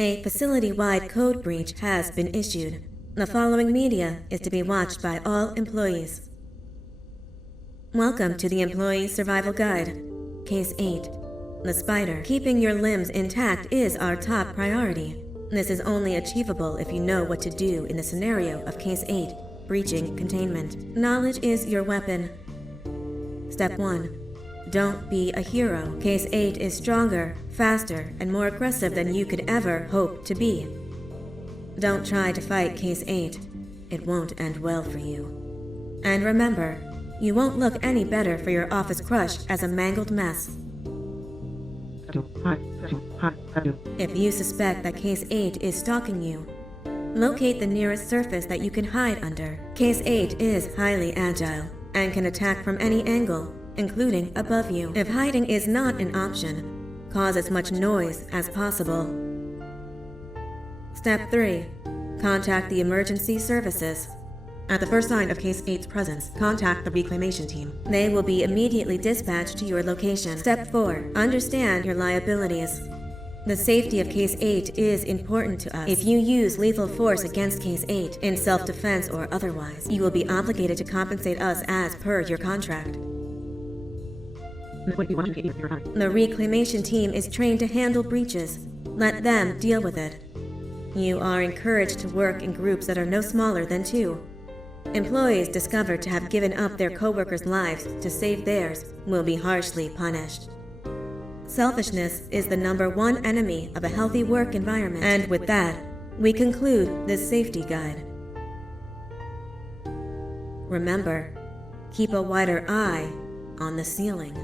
A facility-wide code breach has been issued. The following media is to be watched by all employees. Welcome to the Employee Survival Guide. Case 8. The spider. Keeping your limbs intact is our top priority. This is only achievable if you know what to do in the scenario of Case 8, breaching containment. Knowledge is your weapon. Step 1. Don't be a hero. Case 8 is stronger, faster, and more aggressive than you could ever hope to be. Don't try to fight Case 8. It won't end well for you. And remember, you won't look any better for your office crush as a mangled mess. If you suspect that Case 8 is stalking you, locate the nearest surface that you can hide under. Case 8 is highly agile and can attack from any angle, including above you. If hiding is not an option, cause as much noise as possible. Step 3. Contact the emergency services. At the first sign of Case 8's presence, contact the reclamation team. They will be immediately dispatched to your location. Step 4. Understand your liabilities. The safety of Case 8 is important to us. If you use lethal force against Case 8, in self-defense or otherwise, you will be obligated to compensate us as per your contract. The reclamation team is trained to handle breaches. Let them deal with it. You are encouraged to work in groups that are no smaller than 2. Employees discovered to have given up their coworkers' lives to save theirs will be harshly punished. Selfishness is the #1 enemy of a healthy work environment. And with that, we conclude this safety guide. Remember, keep a wider eye on the ceiling.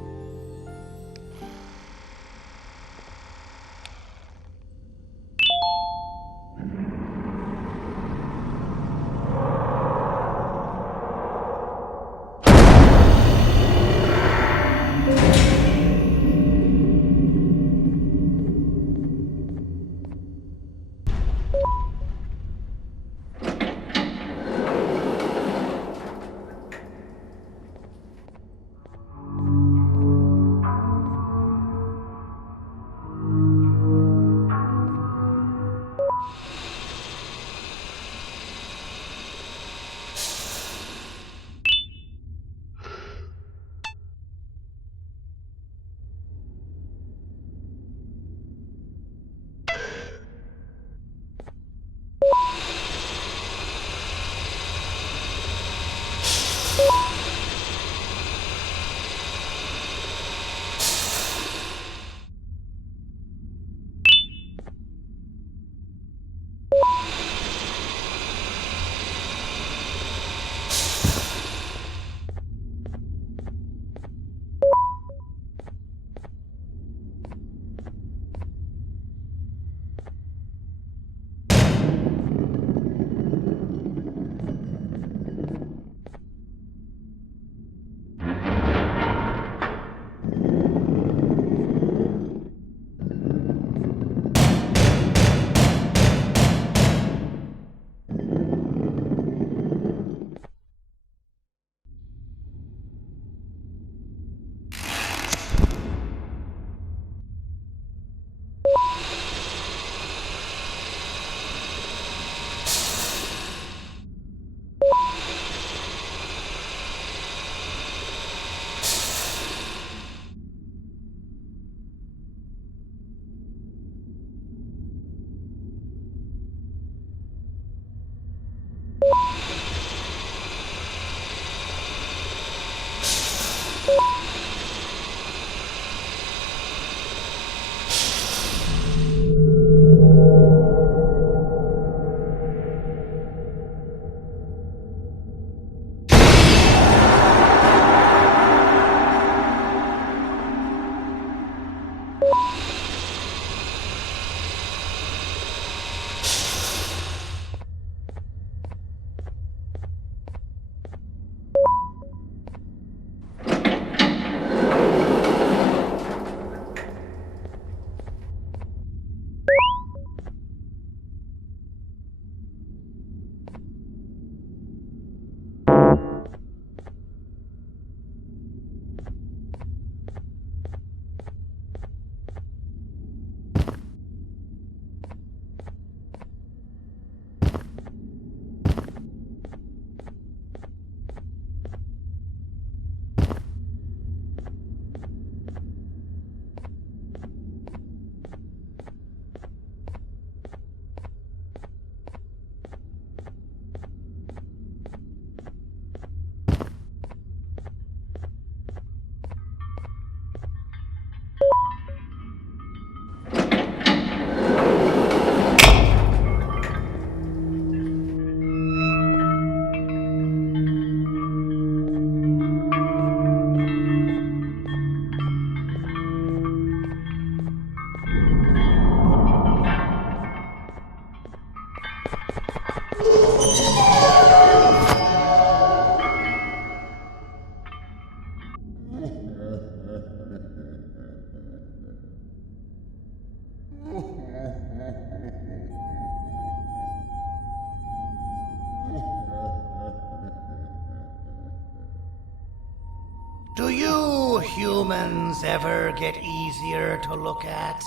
humans ever get easier to look at?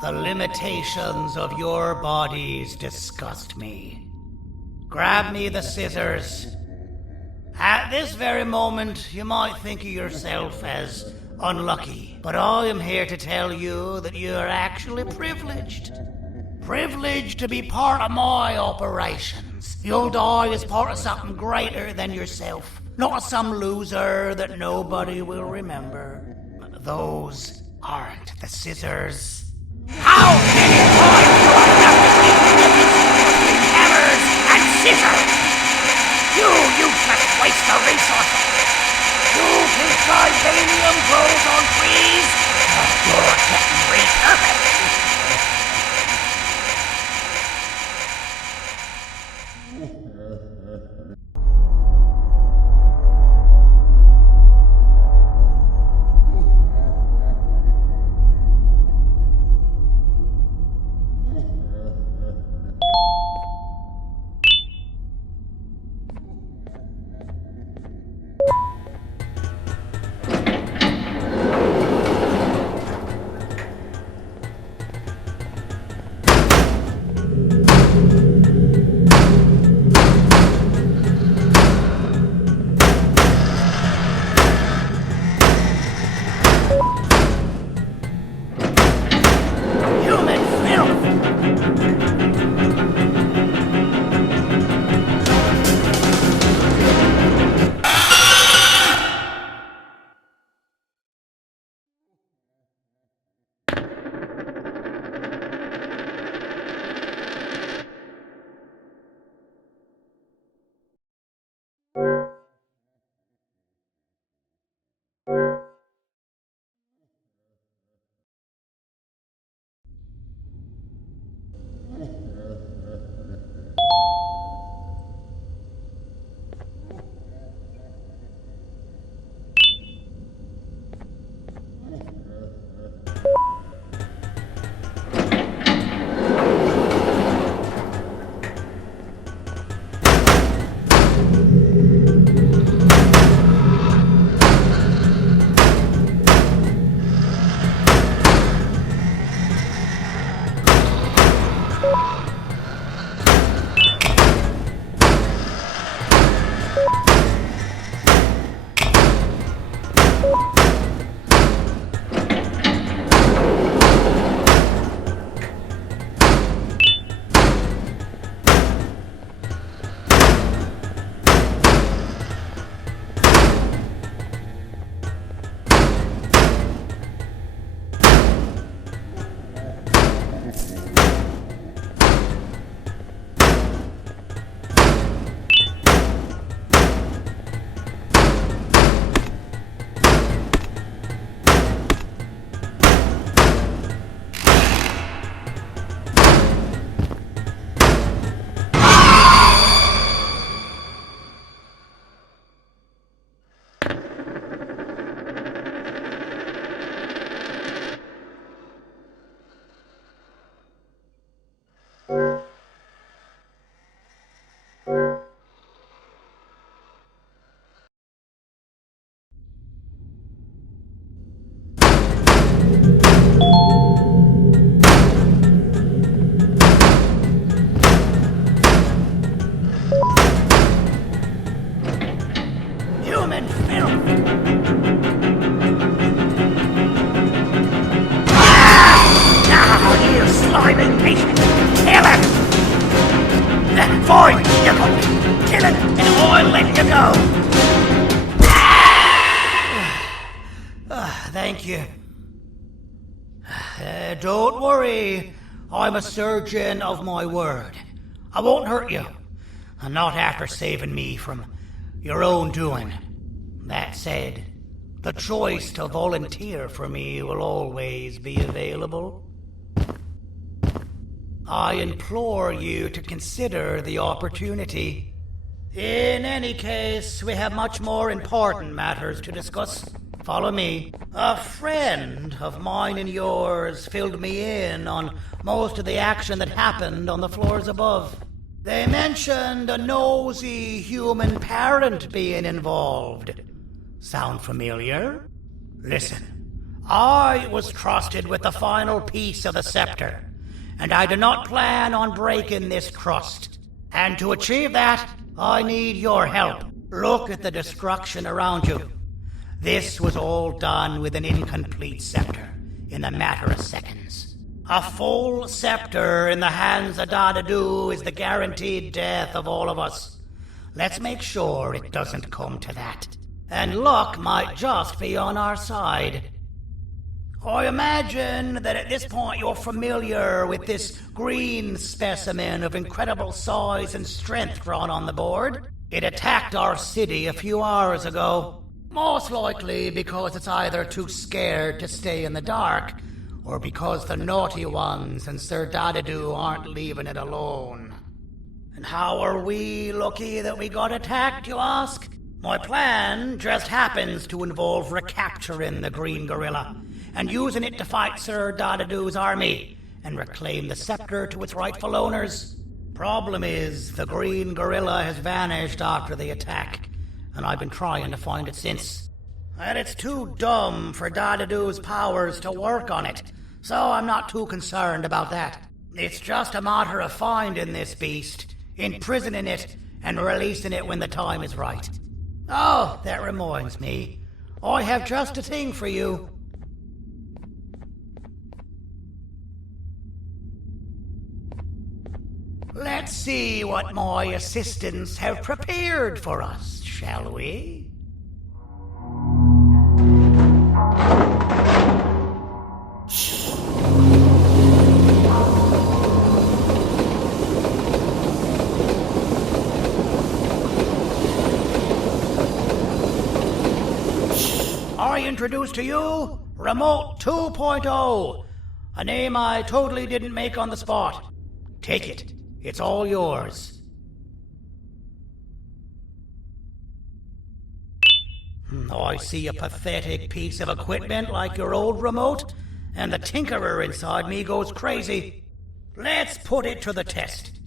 The limitations of your bodies disgust me. Grab me the scissors. At this very moment, you might think of yourself as unlucky, but I am here to tell you that you are actually privileged. Privileged to be part of my operations. You'll die as part of something greater than yourself, not as some loser that nobody will remember. Those aren't the scissors. How many times do I have to keep the difference between hammers and scissors? You useless waste of resources! You think titanium grows on trees? You're getting repurposed! Thank you. Don't worry. I'm a surgeon of my word. I won't hurt you. Not after saving me from your own doing. That said, the choice to volunteer for me will always be available. I implore you to consider the opportunity. In any case, we have much more important matters to discuss. Follow me. A friend of mine and yours filled me in on most of the action that happened on the floors above. They mentioned a nosy human parent being involved. Sound familiar? Listen, I was trusted with the final piece of the scepter, and I do not plan on breaking this trust. And to achieve that, I need your help. Look at the destruction around you. This was all done with an incomplete scepter in a matter of seconds. A full scepter in the hands of Dadadu is the guaranteed death of all of us. Let's make sure it doesn't come to that. And luck might just be on our side. I imagine that at this point you're familiar with this green specimen of incredible size and strength drawn on the board. It attacked our city a few hours ago. Most likely because it's either too scared to stay in the dark, or because the naughty ones and Sir Dadadu aren't leaving it alone. And how are we lucky that we got attacked, you ask? My plan just happens to involve recapturing the green gorilla and using it to fight Sir Dadadu's army and reclaim the scepter to its rightful owners. Problem is, the green gorilla has vanished after the attack, and I've been trying to find it since. And it's too dumb for Dadadu's powers to work on it, so I'm not too concerned about that. It's just a matter of finding this beast, imprisoning it, and releasing it when the time is right. Oh, that reminds me. I have just a thing for you. Let's see what my assistants have prepared for us, shall we? I introduce to you Remote 2.0, a name I totally didn't make on the spot. Take it. It's all yours. I see a pathetic piece of equipment like your old remote, and the tinkerer inside me goes crazy. Let's put it to the test.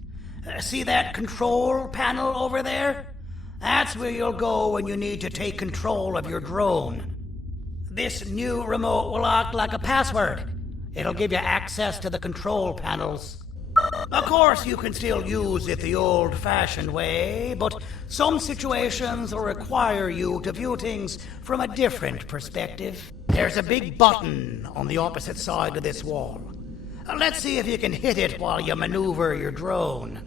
See that control panel over there? That's where you'll go when you need to take control of your drone. This new remote will act like a password. It'll give you access to the control panels. Of course, you can still use it the old-fashioned way, but some situations will require you to view things from a different perspective. There's a big button on the opposite side of this wall. Let's see if you can hit it while you maneuver your drone.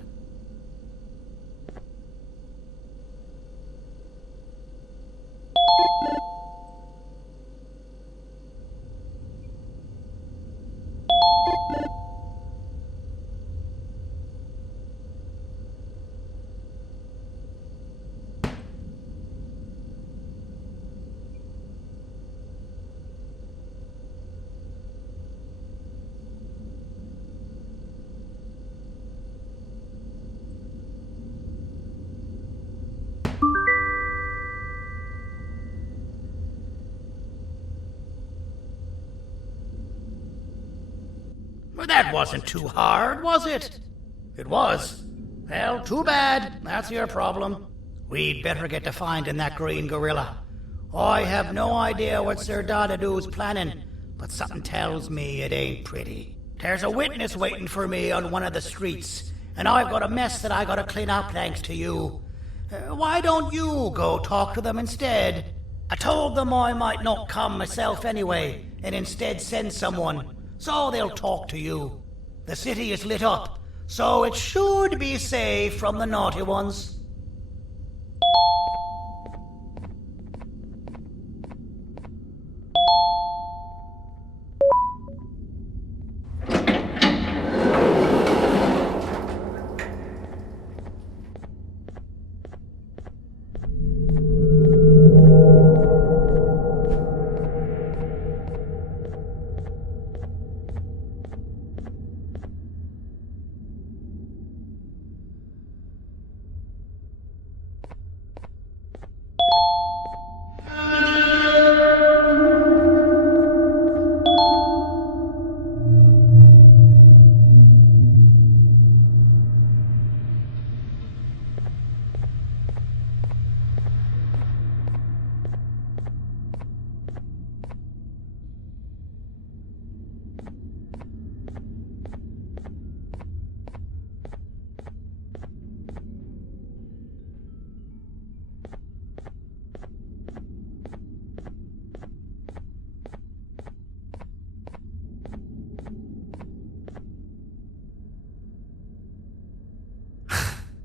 Well, that wasn't too hard, was it? It was. Well, too bad. That's your problem. We'd better get to finding that green gorilla. I have no idea what Sir Dadadu's planning, but something tells me it ain't pretty. There's a witness waiting for me on one of the streets, and I've got a mess that I gotta clean up thanks to you. Why don't you go talk to them instead? I told them I might not come myself anyway, and instead send someone, so they'll talk to you. The city is lit up, so it should be safe from the naughty ones.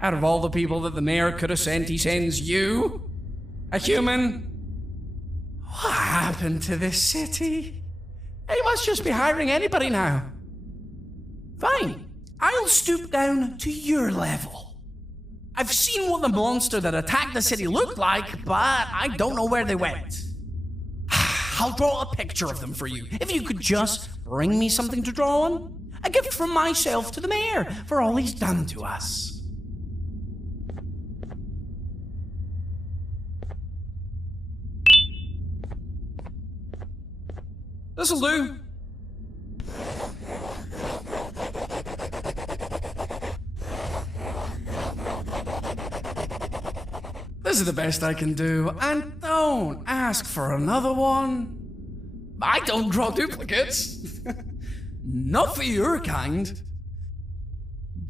Out of all the people that the mayor could have sent, he sends you? A human? What happened to this city? He must just be hiring anybody now. Fine, I'll stoop down to your level. I've seen what the monster that attacked the city looked like, but I don't know where they went. I'll draw a picture of them for you, if you could just bring me something to draw on. A gift from myself to the mayor for all he's done to us. This'll do. This is the best I can do, and don't ask for another one. I don't draw duplicates. Not for your kind.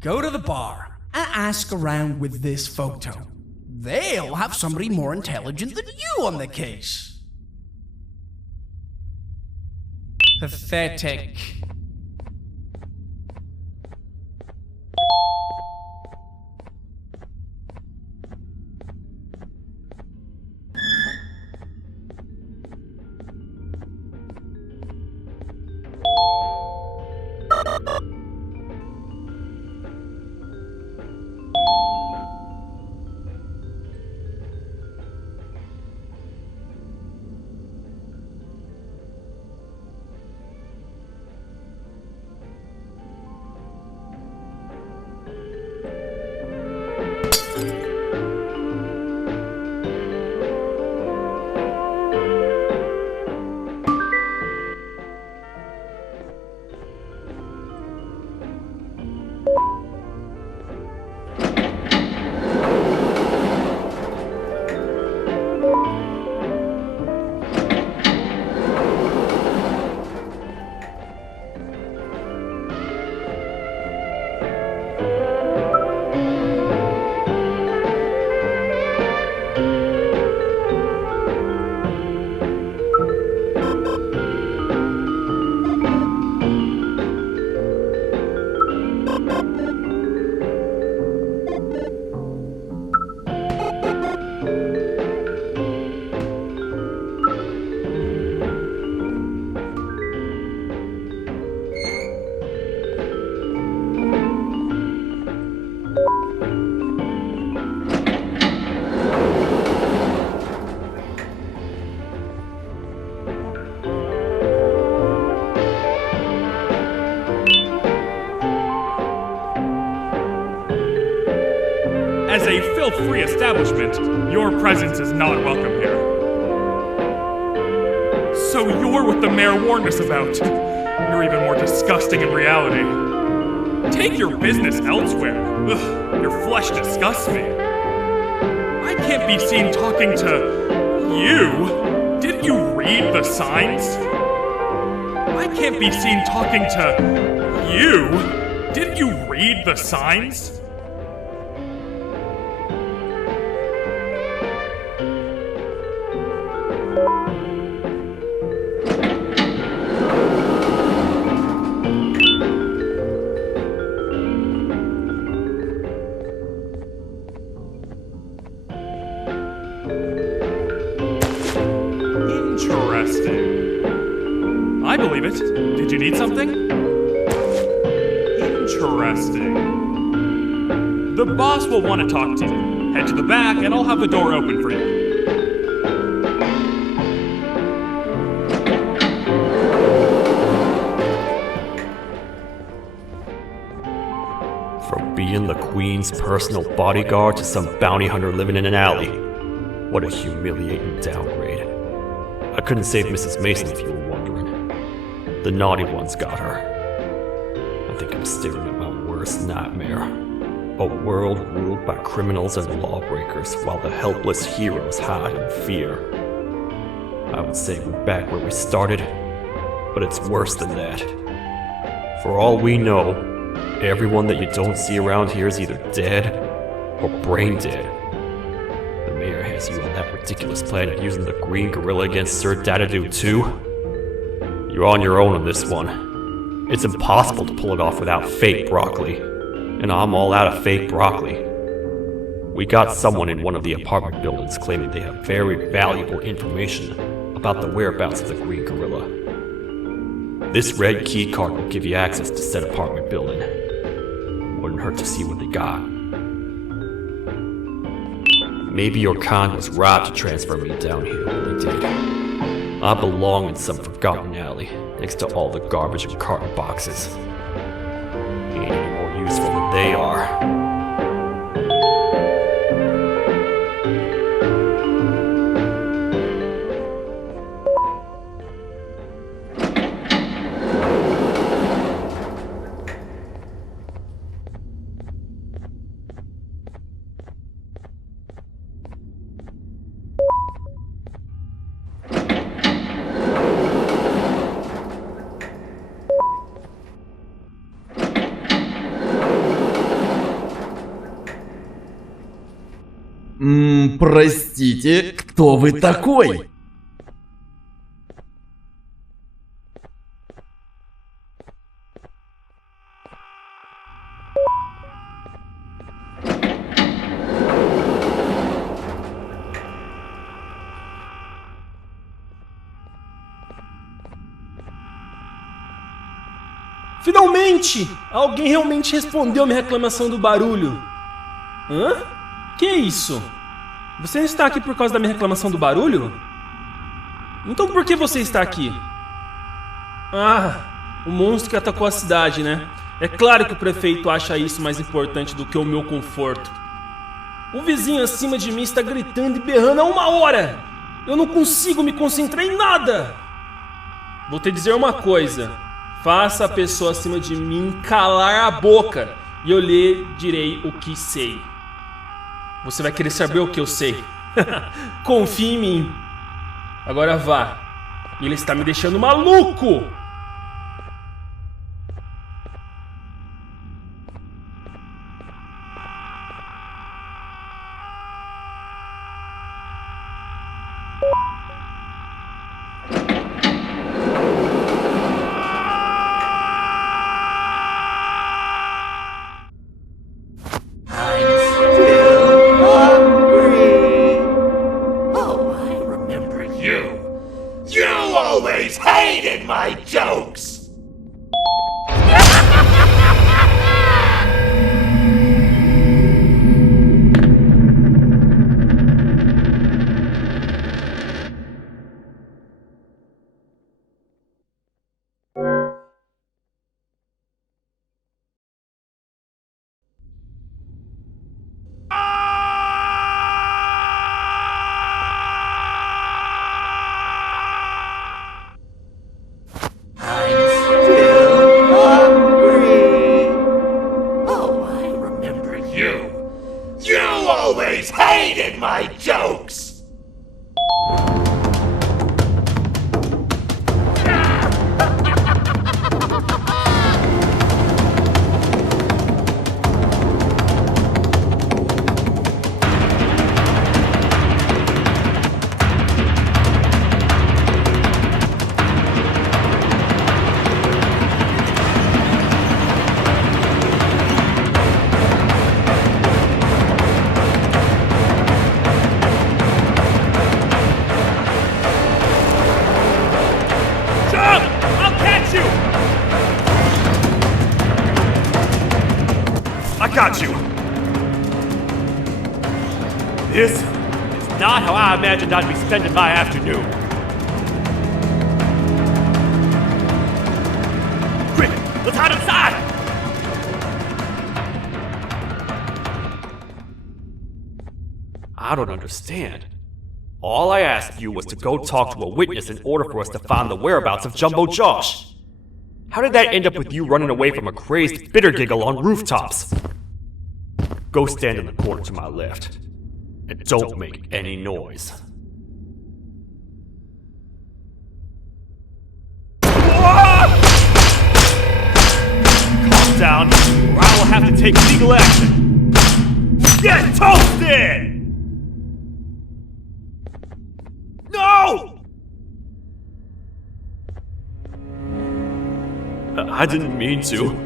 Go to the bar and ask around with this photo. They'll have somebody more intelligent than you on the case. Pathetic. As a filth-free establishment, your presence is not welcome here. So you're what the mayor warned us about. You're even more disgusting in reality. Take your business elsewhere. Ugh, your flesh disgusts me. I can't be seen talking to you. Didn't you read the signs? I can't be seen talking to you. Didn't you read the signs? Interesting. I believe it. Did you need something? Interesting. The boss will want to talk to you. Head to the back and I'll have the door open for you. From being the Queen's personal bodyguard to some bounty hunter living in an alley. What a humiliating downgrade. I couldn't save Mrs. Mason if you were wondering. The naughty ones got her. I think I'm staring at my worst nightmare. A world ruled by criminals and lawbreakers while the helpless heroes hide in fear. I would say we're back where we started, but it's worse than that. For all we know, everyone that you don't see around here is either dead or brain dead. The mayor has you on that ridiculous planet using the green gorilla against Sir Dadadoo too? You're on your own on this one. It's impossible to pull it off without fake broccoli. And I'm all out of fake broccoli. We got someone in one of the apartment buildings claiming they have very valuable information about the whereabouts of the Green Gorilla. This red key card will give you access to said apartment building. Wouldn't hurt to see what they got. Maybe your con was robbed to transfer me down here when they did. I belong in some forgotten alley next to all the garbage and carton boxes. Ain't any more useful than they are. Простите, кто вы такой? Finalmente! Alguém realmente respondeu minha reclamação do barulho. Hã? Que é isso? Você está aqui por causa da minha reclamação do barulho? Então por que você está aqui? Ah, o monstro que atacou a cidade, né? É claro que o prefeito acha isso mais importante do que o meu conforto. O vizinho acima de mim está gritando e berrando há 1 hora! Eu não consigo me concentrar em nada! Vou te dizer uma coisa. Faça a pessoa acima de mim calar a boca e eu lhe direi o que sei. Você vai querer saber o que eu sei. Confie em mim. Agora vá. Ele está me deixando maluco! My jokes! Hated my jokes! I got you! This is not how I imagined I'd be spending my afternoon. Quick, let's hide inside! I don't understand. All I asked you was to go talk to a witness in order for us to find the whereabouts of Jumbo Josh. How did that end up with you running away from a crazed bitter giggle on rooftops? Go stand in the corner to my left. And don't make any noise. Calm down, or I will have to take legal action. Get toasted! No! I didn't mean to.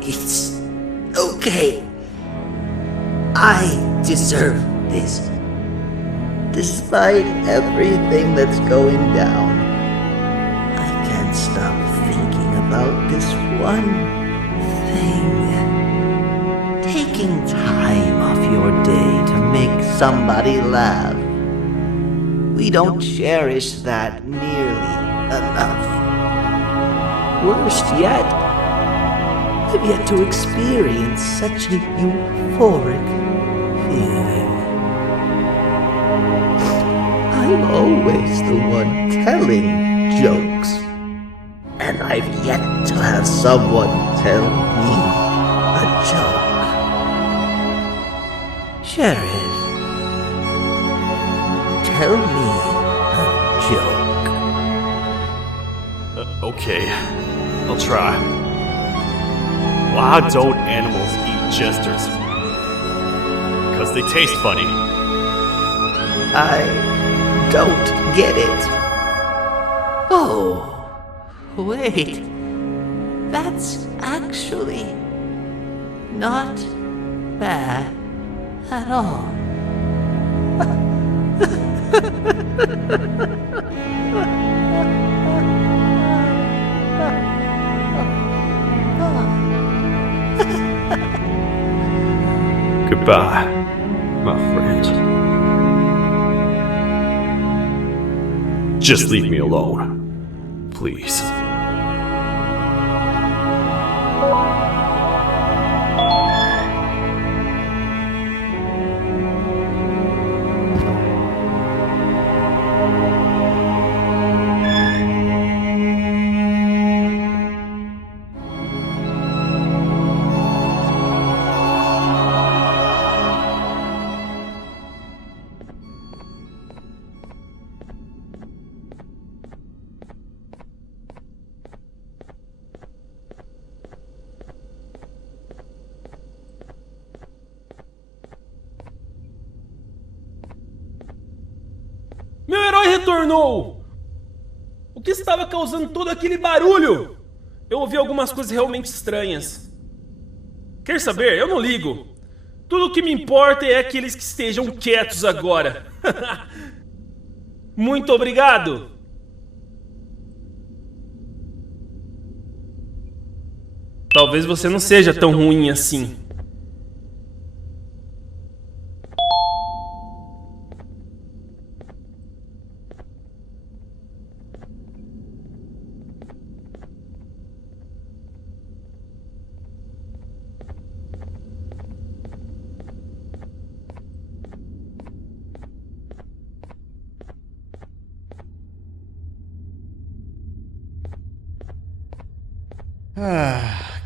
It's okay. I deserve this. Despite everything that's going down, I can't stop thinking about this one thing. Taking time off your day to make somebody laugh. We don't cherish that nearly enough. Worst yet, I've yet to experience such a euphoric feeling. I'm always the one telling jokes, and I've yet to have someone tell me a joke. Sheriff, tell me a joke. Okay, I'll try. Why don't animals eat jesters? Because they taste funny. I don't get it. Oh, wait. That's actually not bad at all. Goodbye, my friend. Just leave me alone, please. Meu herói retornou! O que estava causando todo aquele barulho? Eu ouvi algumas coisas realmente estranhas. Quer saber? Eu não ligo. Tudo o que me importa é aqueles que estejam quietos agora. Muito obrigado! Talvez você não seja tão ruim assim.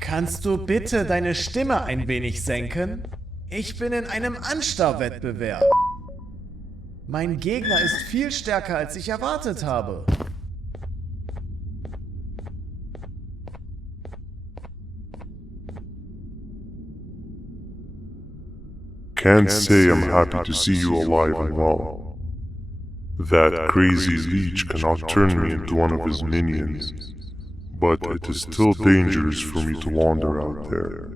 Kannst du bitte deine Stimme ein wenig senken? Ich bin in einem Anstarrwettbewerb. Mein Gegner ist viel stärker, als ich erwartet habe. Can't say I'm happy to see you alive and well. That crazy leech cannot turn me into one of his minions. But it is still dangerous for me to wander out there.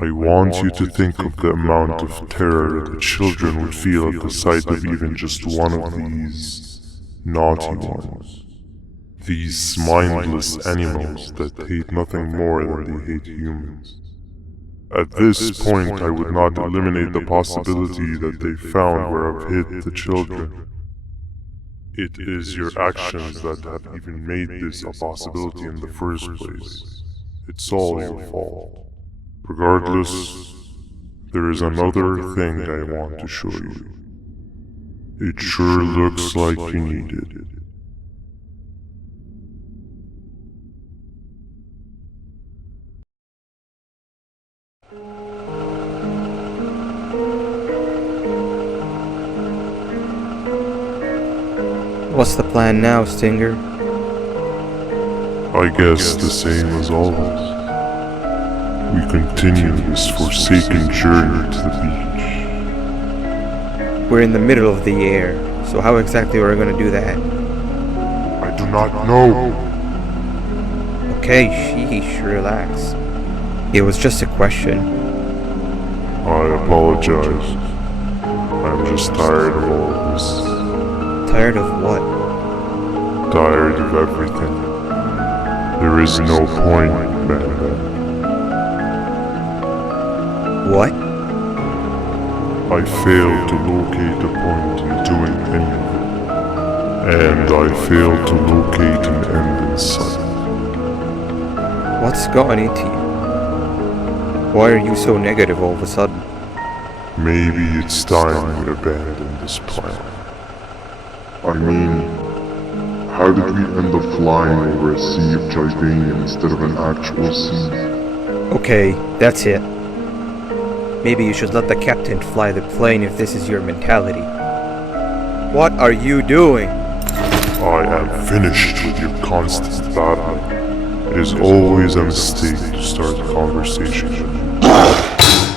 I want you to think of the amount of terror the children would feel at the sight of even just one of these naughty ones. These mindless animals that hate nothing more than they hate humans. At this point, I would not eliminate the possibility that they found where I've hid the children. It is your actions that have even made this a possibility in the first place. It's all your fault. Regardless, there is another thing I want to show you. It sure looks like you need it. What's the plan now, Stinger? I guess the same as always. We continue this forsaken journey to the beach. We're in the middle of the air, so how exactly are we going to do that? I do not know. Okay, sheesh, relax. It was just a question. I apologize. I'm just tired of all of this. Tired of what? Tired of everything. There is no point, Banban. What? I failed to locate a point in doing any of it. And I failed to locate an end in sight. What's gotten into you? Why are you so negative all of a sudden? Maybe it's time we abandon this plan. I mean, how did we end up flying over a sea of Jivanium instead of an actual sea? Okay, that's it. Maybe you should let the captain fly the plane if this is your mentality. What are you doing? I am finished with your constant babbling. It is always a mistake to start a conversation with you.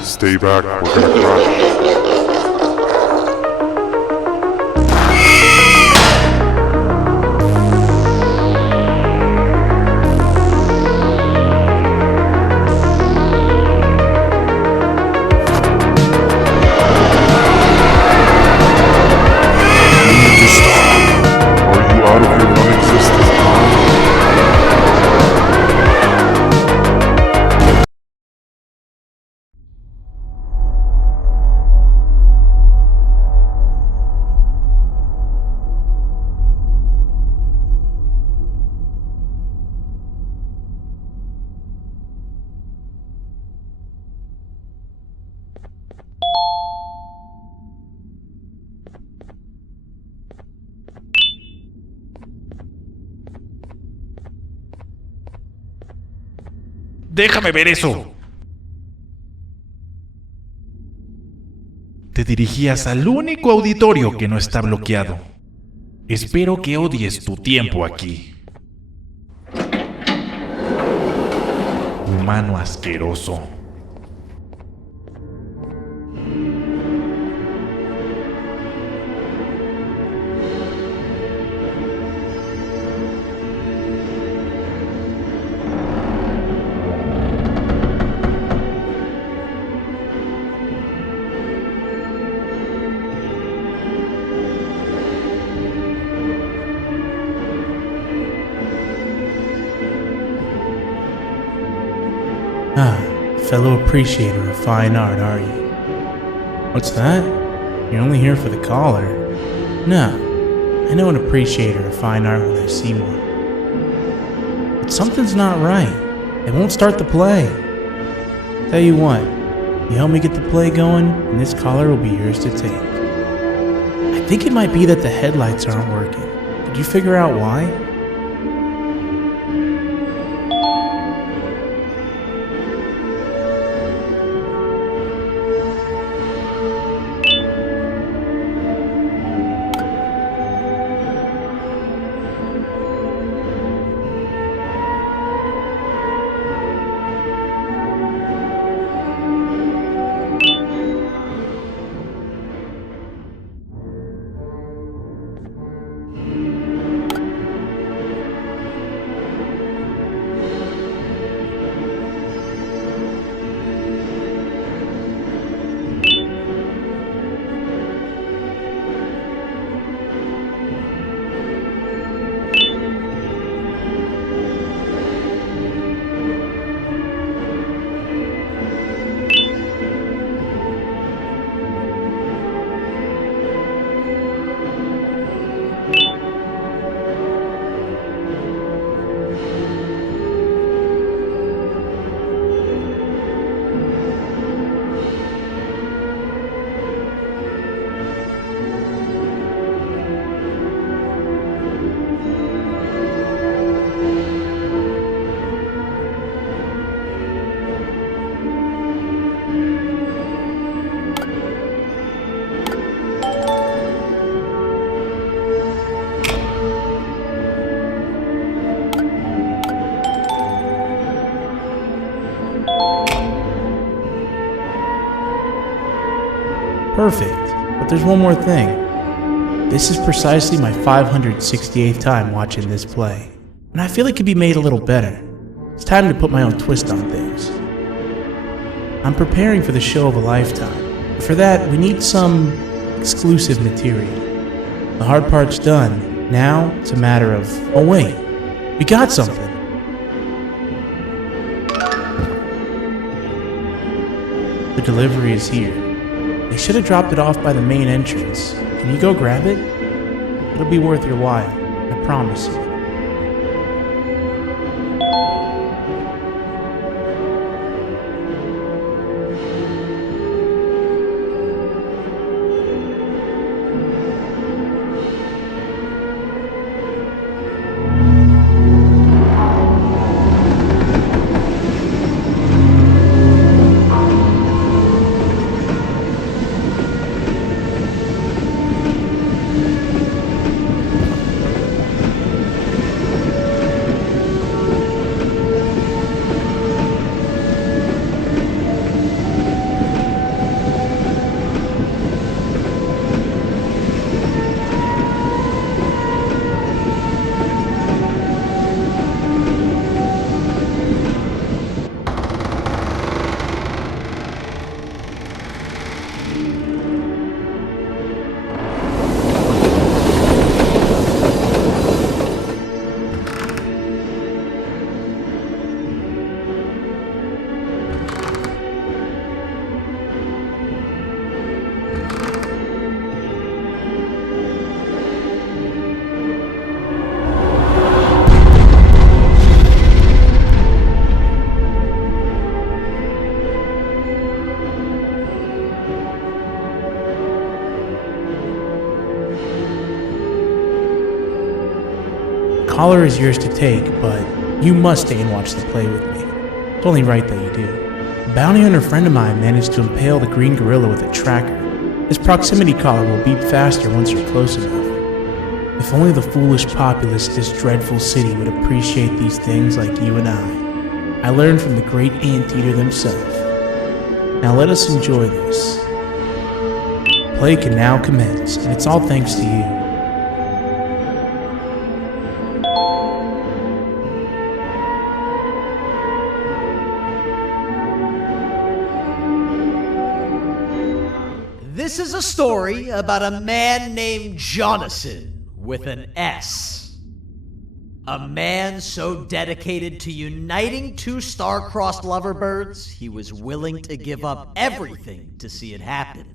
Stay back, we're gonna crash. Déjame ver eso. Te dirigías al único auditorio que no está bloqueado. Espero que odies tu tiempo aquí. Humano asqueroso. Fellow appreciator of fine art, are you? What's that? You're only here for the collar. No, I know an appreciator of fine art when I see one. But something's not right. They won't start the play. Tell you what, you help me get the play going, and this collar will be yours to take. I think it might be that the headlights aren't working. Did you figure out why? Perfect, but there's one more thing. This is precisely my 568th time watching this play, and I feel it could be made a little better. It's time to put my own twist on things. I'm preparing for the show of a lifetime. For that, we need some exclusive material. The hard part's done. Now, it's a matter of, oh wait, we got something. The delivery is here. They should have dropped it off by the main entrance. Can you go grab it? It'll be worth your while, I promise you. The collar is yours to take, but you must stay and watch the play with me. It's only right that you do. A bounty hunter friend of mine managed to impale the green gorilla with a tracker. His proximity collar will beep faster once you're close enough. If only the foolish populace of this dreadful city would appreciate these things like you and I. I learned from the great anteater himself. Now let us enjoy this. Play can now commence, and it's all thanks to you. This is a story about a man named Jonathan with an S. A man so dedicated to uniting two star-crossed loverbirds, he was willing to give up everything to see it happen.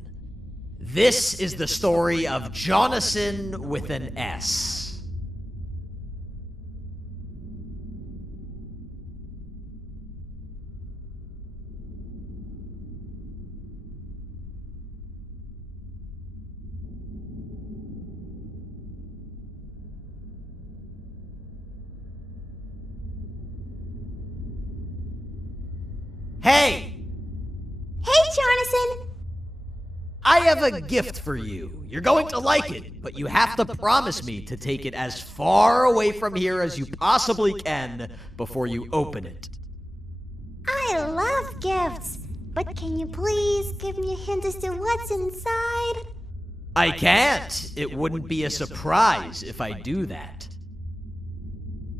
This is the story of Jonathan with an S. Hey! Hey, Jonathan! I have a gift for you. You're going to like it, but you have to promise me to take it as far away from here as you possibly can before you open it. I love gifts, but can you please give me a hint as to what's inside? I can't. It wouldn't be a surprise if I do that.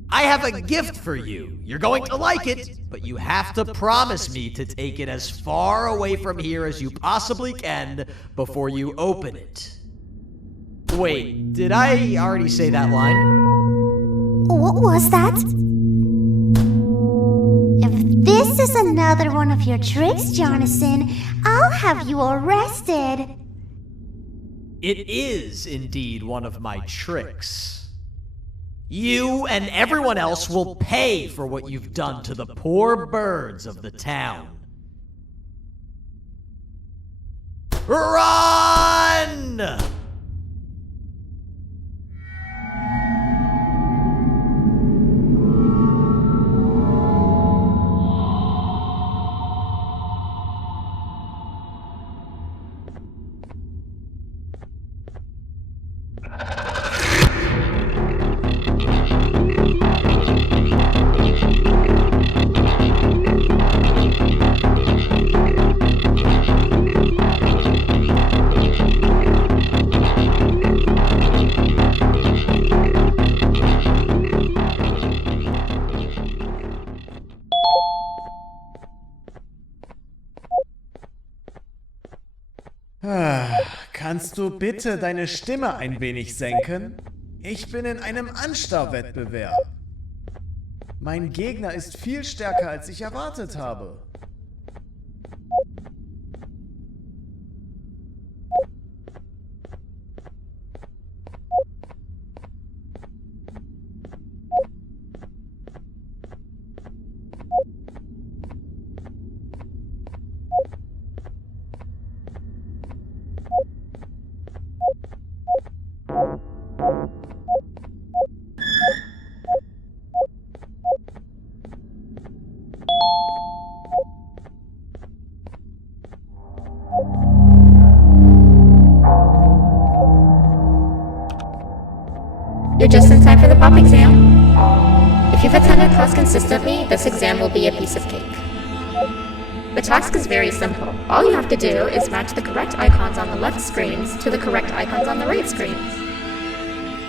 I have a gift for you. You're going to like it, but you have to promise me to take it as far away from here as you possibly can before you open it. Wait, did I already say that line? What was that? If this is another one of your tricks, Jonathan, I'll have you arrested. It is indeed one of my tricks. You and everyone else will pay for what you've done to the poor birds of the town. Run! Kannst du bitte deine Stimme ein wenig senken? Ich bin in einem Anstarrwettbewerb. Mein Gegner ist viel stärker, als ich erwartet habe. You're just in time for the pop exam. If you've attended class consistently, this exam will be a piece of cake. The task is very simple. All you have to do is match the correct icons on the left screens to the correct icons on the right screens.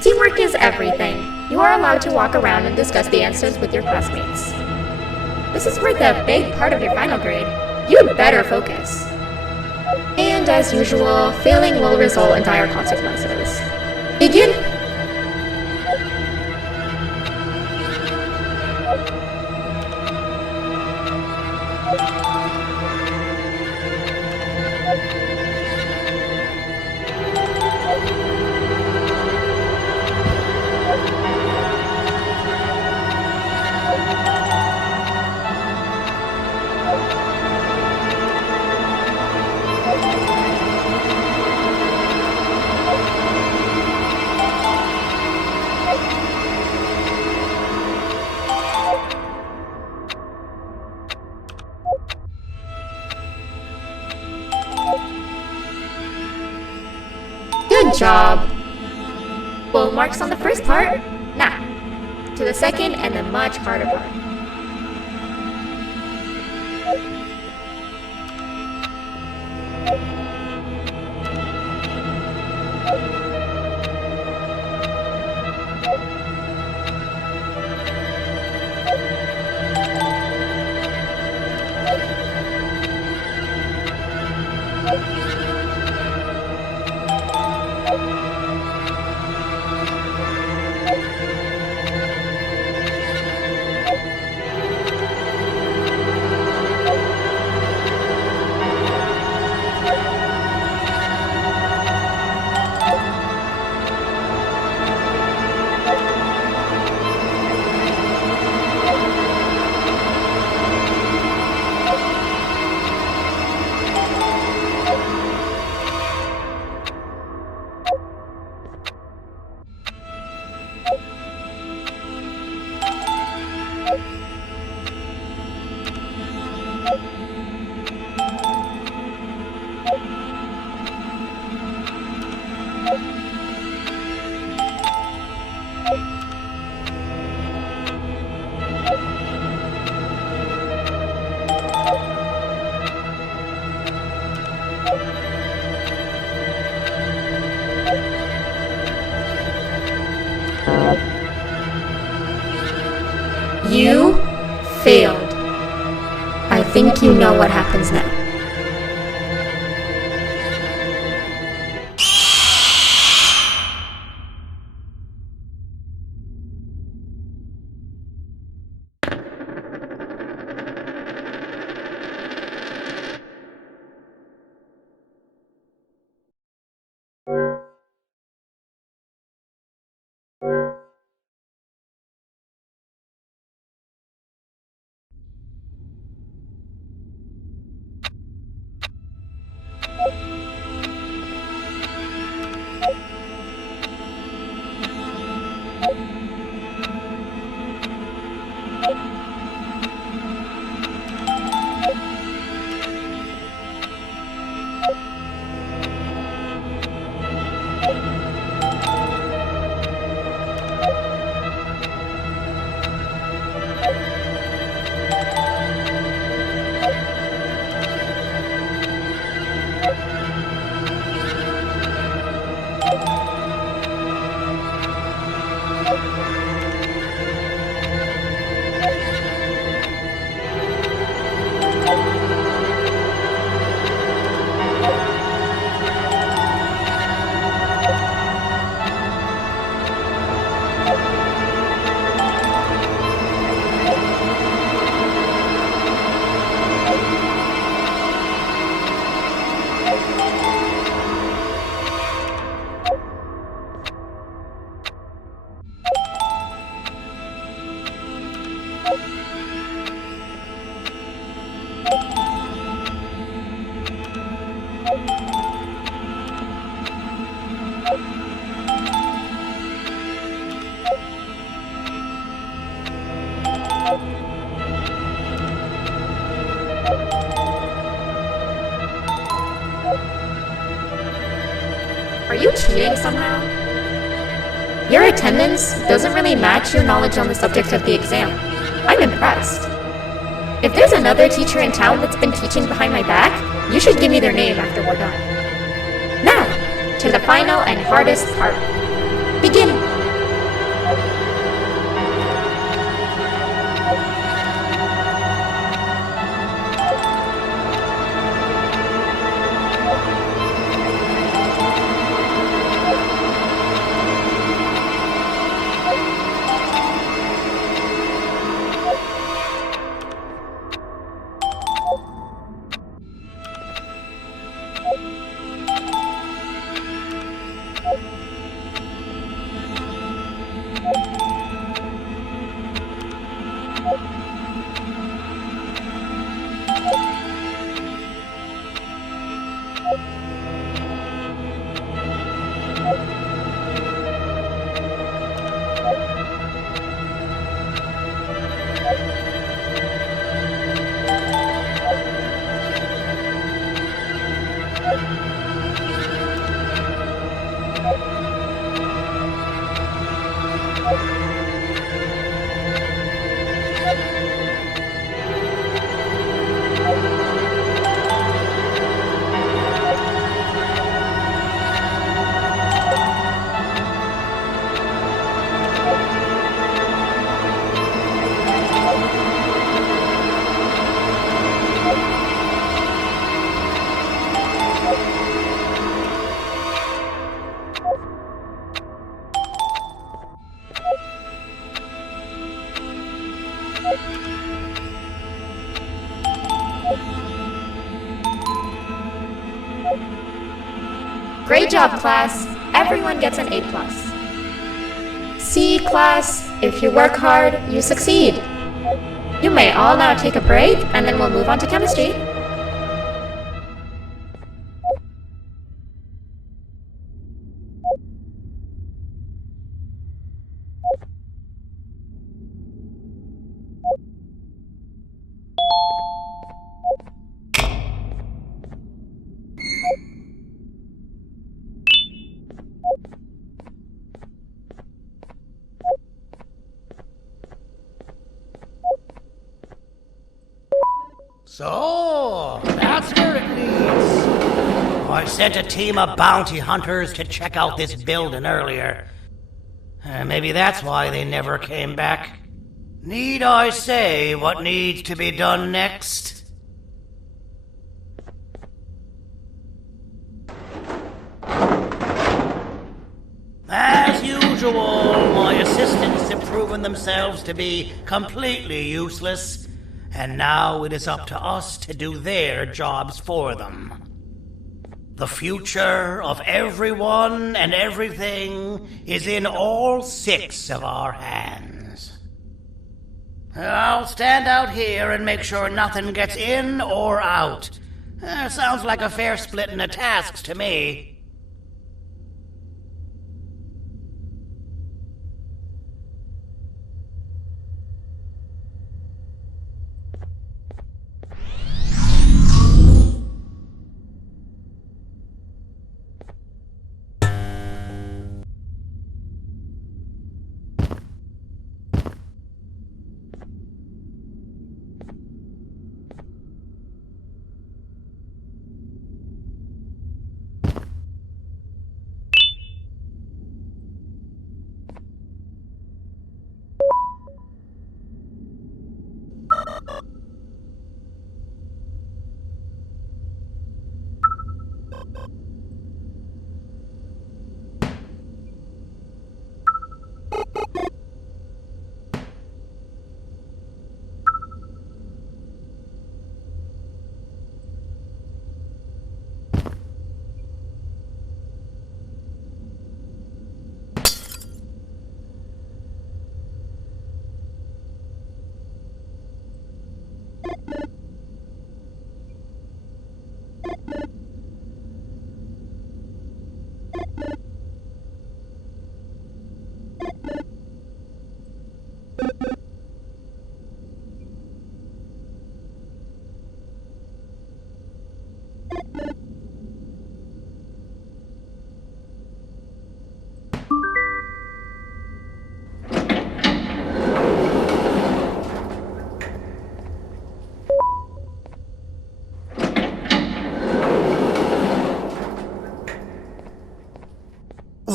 Teamwork is everything. You are allowed to walk around and discuss the answers with your classmates. This is worth a big part of your final grade. You'd better focus. And as usual, failing will result in dire consequences. Begin! Good job! Full marks on the first part? Now, to the second and the much harder part. You failed. I think you know what happens now. you cheating somehow? Your attendance doesn't really match your knowledge on the subject of the exam. I'm impressed. If there's another teacher in town that's been teaching behind my back, you should give me their name after we're done. Now, to the final and hardest part. Begin! Great job, class. Everyone gets an A+. C, class. If you work hard, you succeed. You may all now take a break, and then we'll move on to chemistry. So, that's where it leads. I sent a team of bounty hunters to check out this building earlier. Maybe that's why they never came back. Need I say what needs to be done next? As usual, my assistants have proven themselves to be completely useless. And now it is up to us to do their jobs for them. The future of everyone and everything is in all 6 of our hands. I'll stand out here and make sure nothing gets in or out. Sounds like a fair splitting of tasks to me.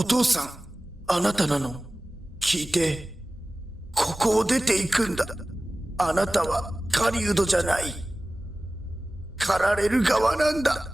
お父さん、あなたなの？聞いて。ここを出ていくんだ。あなたは狩人じゃない。狩られる側なんだ。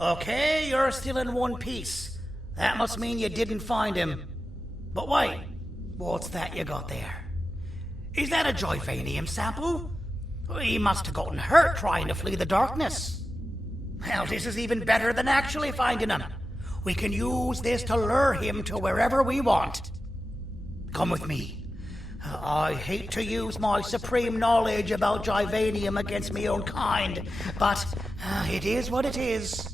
Okay, you're still in one piece. That must mean you didn't find him. But wait, what's that you got there? Is that a Joyvanium sample? He must have gotten hurt trying to flee the darkness. Well, this is even better than actually finding him. We can use this to lure him to wherever we want. Come with me. I hate to use my supreme knowledge about Joyvanium against my own kind, but it is what it is.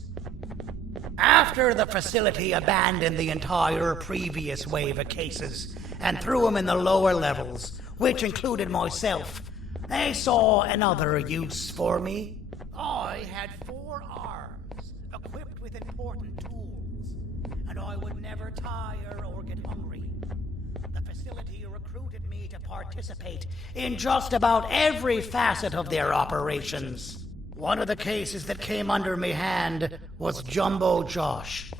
After the facility abandoned the entire previous wave of cases and threw them in the lower levels, which included myself, they saw another use for me. I had 4 arms, equipped with important tools, and I would never tire or get hungry. The facility recruited me to participate in just about every facet of their operations. One of the cases that came under me hand was Jumbo Josh.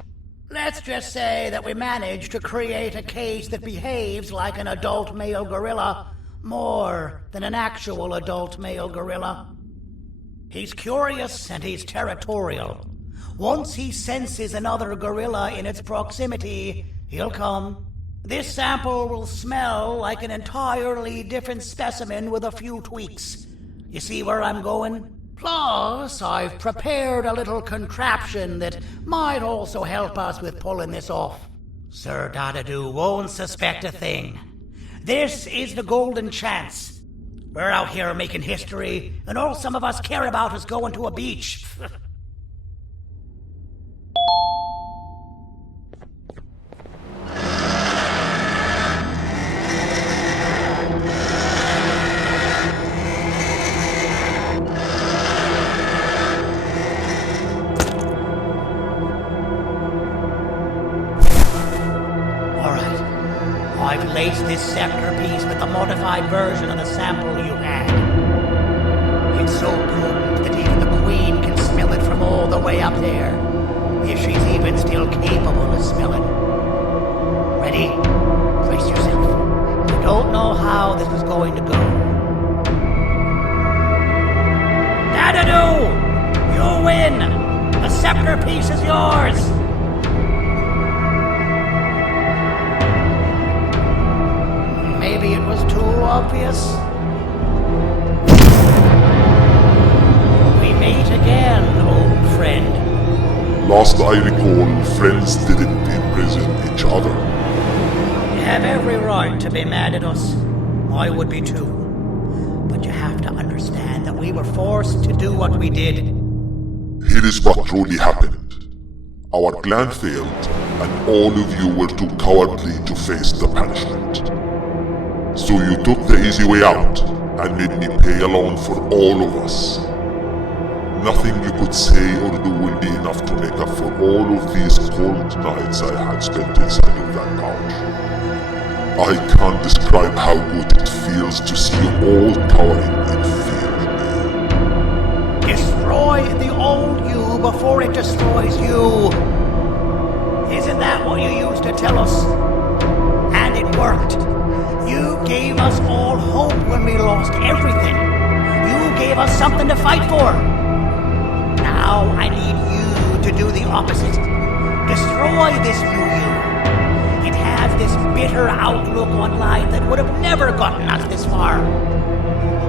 Let's just say that we managed to create a case that behaves like an adult male gorilla, more than an actual adult male gorilla. He's curious and he's territorial. Once he senses another gorilla in its proximity, he'll come. This sample will smell like an entirely different specimen with a few tweaks. You see where I'm going? Plus, I've prepared a little contraption that might also help us with pulling this off. Sir Dadadoo won't suspect a thing. This is the golden chance. We're out here making history, and all some of us care about is going to a beach. I've laced this scepter piece with the modified version of the sample you had. It's so potent that even the Queen can smell it from all the way up there, if she's even still capable of smelling. Ready? Brace yourself. You don't know how this is going to go. Dadadoo! You win! The scepter piece is yours! Maybe it was too obvious. We meet again, old friend. Last I recall, friends didn't imprison each other. You have every right to be mad at us. I would be too. But you have to understand that we were forced to do what we did. Here is what truly happened. Our plan failed, and all of you were too cowardly to face the punishment. So you took the easy way out, and made me pay alone for all of us. Nothing you could say or do will be enough to make up for all of these cold nights I had spent inside of that couch. I can't describe how good it feels to see you all cowering in fear of me. Destroy the old you before it destroys you. Isn't that what you used to tell us? And it worked. You gave us all hope when we lost everything. You gave us something to fight for. Now I need you to do the opposite. Destroy this new you. It has this bitter outlook on life that would have never gotten us this far.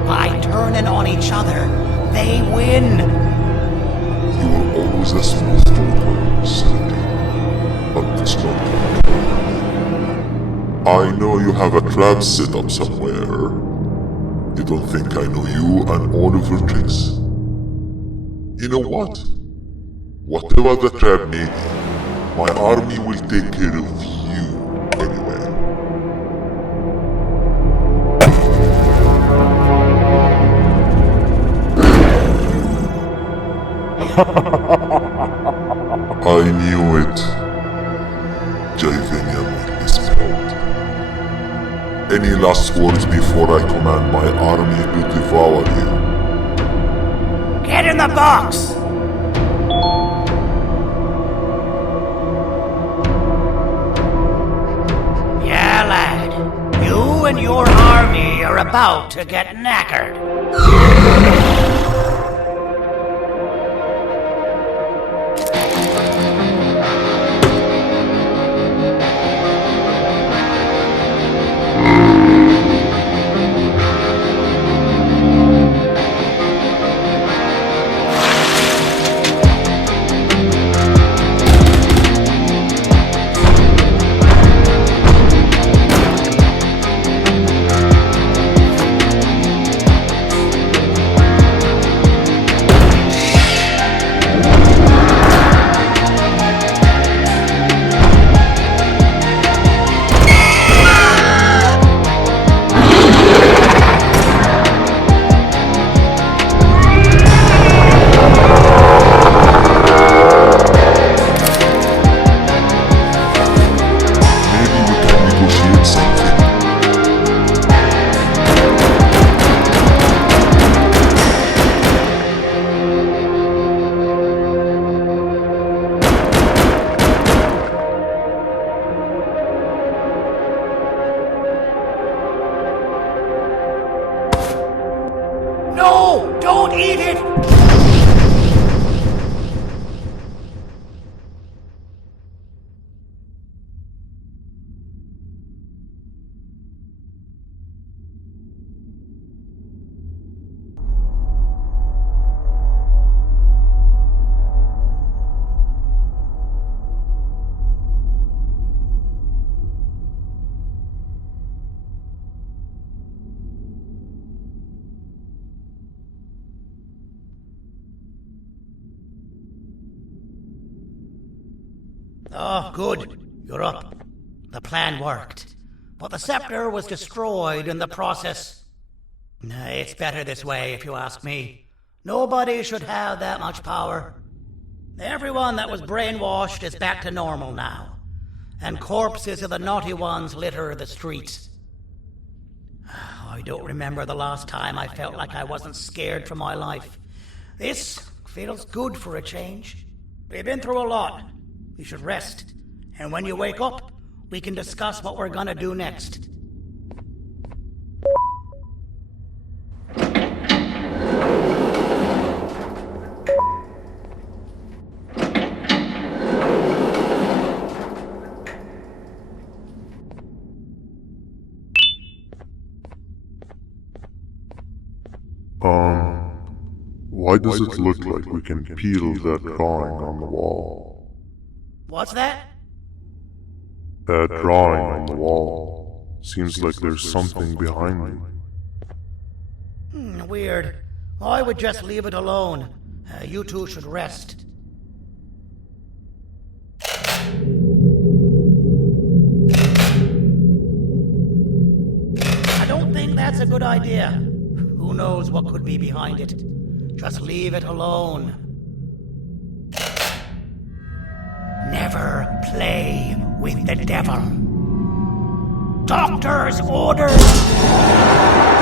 By turning on each other, they win. You were always a smooth talker, Sandy. But it's not good. I know you have a trap set up somewhere. You don't think I know you and all of your tricks? You know what? Whatever the trap may be, my army will take care of you anyway. I knew it. Javenian will be spelled. Any last words before I command my army to devour you? Get in the box! Yeah, lad. You and your army are about to get knackered. No! Don't eat it! Oh, good. You're up. The plan worked. But the scepter was destroyed in the process. It's better this way, if you ask me. Nobody should have that much power. Everyone that was brainwashed is back to normal now. And corpses of the naughty ones litter the streets. I don't remember the last time I felt like I wasn't scared for my life. This feels good for a change. We've been through a lot. You should rest. And when you wake up, we can discuss what we're gonna do next. Why does it look like we can peel that drawing on the wall? What's that? That drawing on the wall. Seems like there's something behind it. weird. I would just leave it alone. You two should rest. I don't think that's a good idea. Who knows what could be behind it? Just leave it alone. Never play with the devil. Doctor's orders!